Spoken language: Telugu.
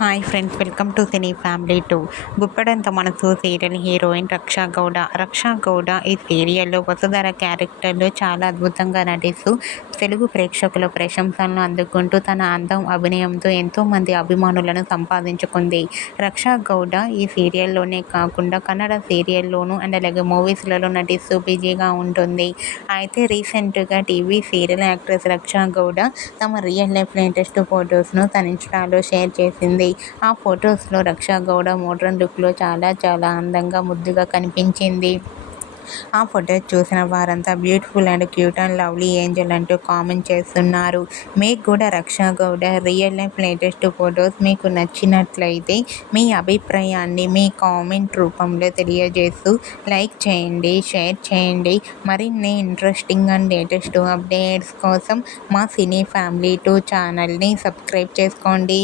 Hi friends welcome to cine family two. Guppedantha మనసు సీరియల్ హీరోయిన్ రక్షా గౌడ. రక్షా గౌడ ఈ సీరియల్లో వసుధర క్యారెక్టర్లో చాలా అద్భుతంగా నటిస్తూ తెలుగు ప్రేక్షకుల ప్రశంసలను అందుకుంటూ తన అందం అభినయంతో ఎంతోమంది అభిమానులను సంపాదించుకుంది. రక్షా గౌడ ఈ సీరియల్లోనే కాకుండా కన్నడ సీరియల్లోనూ అండ్ అలాగే మూవీస్లలో నటిస్తూ బిజీగా ఉంటుంది. అయితే రీసెంట్గా TV serial actress Raksha Gowda తమ రియల్ లైఫ్ లేటెస్ట్ ఫొటోస్ను తన ఇన్స్టాలో షేర్ చేసింది. ఆ ఫొటోస్లో రక్షా గౌడ మోడ్రన్ లుక్లో చాలా చాలా అందంగా ముద్దుగా కనిపించింది. ఆ ఫొటోస్ చూసిన వారంతా beautiful and cute and lovely angel అంటూ కామెంట్ చేస్తున్నారు. మీకు కూడా Raksha Gowda real life latest photos మీకు నచ్చినట్లయితే మీ అభిప్రాయాన్ని మీ కామెంట్ రూపంలో తెలియజేస్తూ లైక్ చేయండి షేర్ చేయండి. మరిన్ని ఇంట్రెస్టింగ్ అండ్ లేటెస్ట్ అప్డేట్స్ కోసం మా సినీ ఫ్యామిలీ టూ ఛానల్ని సబ్స్క్రైబ్ చేసుకోండి.